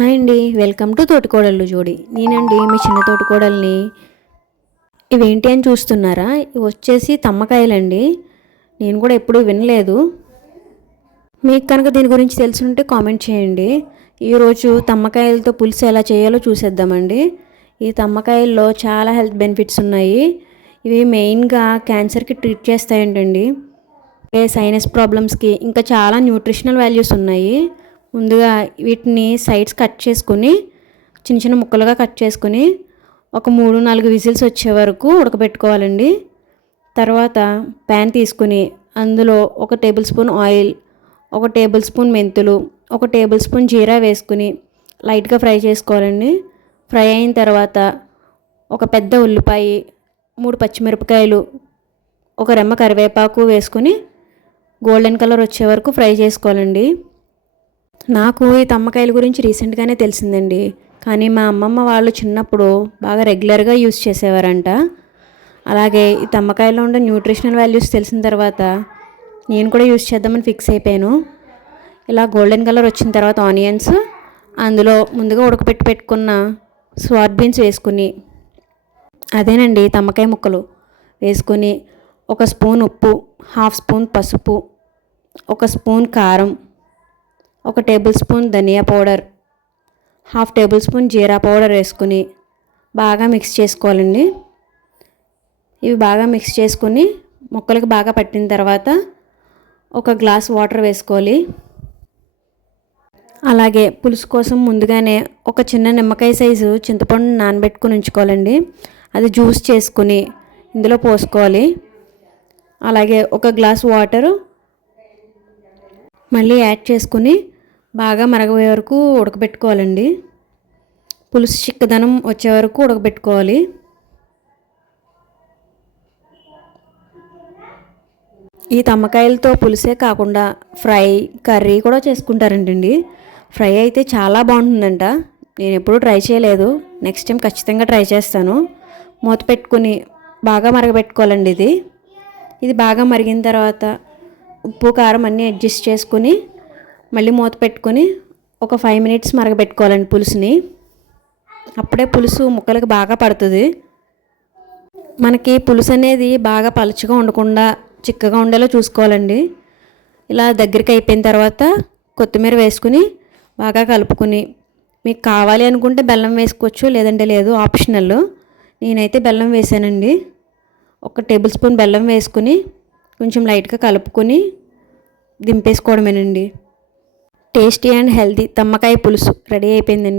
Hi అండి, welcome to తోటికోడళ్ళు జోడి. నేనండి మీ చిన్న తోటికోడల్ని. ఇవేంటి అని చూస్తున్నారా? ఇవి వచ్చేసి తమ్మకాయలండి. నేను కూడా ఎప్పుడూ వినలేదు. మీకు కనుక దీని గురించి తెలుసుంటే కామెంట్ చేయండి. ఈరోజు తమ్మకాయలతో పులుసు ఎలా చేయాలో చూసేద్దామండి. ఈ తమ్మకాయల్లో చాలా హెల్త్ బెనిఫిట్స్ ఉన్నాయి. ఇవి మెయిన్గా క్యాన్సర్కి ట్రీట్ చేస్తాయంటండి. సైనస్ ప్రాబ్లమ్స్కి ఇంకా చాలా న్యూట్రిషనల్ వాల్యూస్ ఉన్నాయి. ముందుగా వీటిని సైడ్స్ కట్ చేసుకుని చిన్న చిన్న ముక్కలుగా కట్ చేసుకుని ఒక 3-4 విజిల్స్ వచ్చే వరకు ఉడకబెట్టుకోవాలండి. తర్వాత ప్యాన్ తీసుకుని అందులో 1 table spoon oil, 1 table spoon మెంతులు, 1 టేబుల్ స్పూన్ జీరా వేసుకుని లైట్గా ఫ్రై చేసుకోవాలండి. ఫ్రై అయిన తర్వాత ఒక పెద్ద ఉల్లిపాయ, 3 పచ్చిమిరపకాయలు, 1 రెమ్మ కరివేపాకు వేసుకుని గోల్డెన్ కలర్ వచ్చే వరకు ఫ్రై చేసుకోవాలండి. నాకు ఈ తమ్మకాయల గురించి రీసెంట్గానే తెలిసిందండి. కానీ మా అమ్మమ్మ వాళ్ళు చిన్నప్పుడు బాగా రెగ్యులర్గా యూస్ చేసేవారంట. అలాగే ఈ తమ్మకాయలో ఉండే న్యూట్రిషనల్ వాల్యూస్ తెలిసిన తర్వాత నేను కూడా యూస్ చేద్దామని ఫిక్స్ అయిపోయాను. ఇలా గోల్డెన్ కలర్ వచ్చిన తర్వాత ఆనియన్స్, అందులో ముందుగా పెట్టుకున్న స్వాట్ బీన్స్ వేసుకుని, అదేనండి తమ్మకాయ ముక్కలు వేసుకుని 1 స్పూన్ ఉప్పు, 1/2 స్పూన్ పసుపు, 1 స్పూన్ కారం, 1 టేబుల్ స్పూన్ ధనియా పౌడర్, 1/2 టేబుల్ స్పూన్ జీరా పౌడర్ వేసుకుని బాగా మిక్స్ చేసుకోవాలండి. ఇవి బాగా మిక్స్ చేసుకుని ముక్కలకు బాగా పట్టిన తర్వాత 1 గ్లాస్ వాటర్ వేసుకోవాలి. అలాగే పులుసు కోసం ముందుగానే ఒక చిన్న నిమ్మకాయ సైజు చింతపండు నానబెట్టుకుని ఉంచుకోవాలండి. అది జ్యూస్ చేసుకుని ఇందులో పోసుకోవాలి. అలాగే 1 గ్లాస్ వాటరు మళ్ళీ యాడ్ చేసుకుని బాగా మరగబోయే వరకు ఉడకబెట్టుకోవాలండి. పులుసు చిక్కదనం వచ్చే వరకు ఉడకబెట్టుకోవాలి. ఈ తమ్మకాయలతో పులుసే కాకుండా ఫ్రై, కర్రీ కూడా చేసుకుంటారంటండి. ఫ్రై అయితే చాలా బాగుంటుందంట. నేను ఎప్పుడూ ట్రై చేయలేదు. నెక్స్ట్ టైం ఖచ్చితంగా ట్రై చేస్తాను. మూత పెట్టుకుని బాగా మరగబెట్టుకోవాలండి. ఇది బాగా మరిగిన తర్వాత ఉప్పు కారం అన్నీ అడ్జస్ట్ చేసుకుని మళ్ళీ మూత పెట్టుకొని ఒక 5 మినిట్స్ మరగబెట్టుకోవాలండి పులుసుని. అప్పుడే పులుసు ముక్కలకు బాగా పడుతుంది. మనకి పులుసు అనేది బాగా పలుచగా ఉండకుండా చిక్కగా ఉండేలా చూసుకోవాలండి. ఇలా దగ్గరికి అయిపోయిన తర్వాత కొత్తిమీర వేసుకుని బాగా కలుపుకుని, మీకు కావాలి అనుకుంటే బెల్లం వేసుకోవచ్చు, లేదంటే లేదు, ఆప్షనల్. నేనైతే బెల్లం వేసానండి. 1 టేబుల్ స్పూన్ బెల్లం వేసుకుని కొంచెం లైట్గా కలుపుకొని దింపేసుకోవడమేనండి. టేస్టీ అండ్ హెల్తీ తమ్మకాయ పులుసు రెడీ అయిపోయిందండి.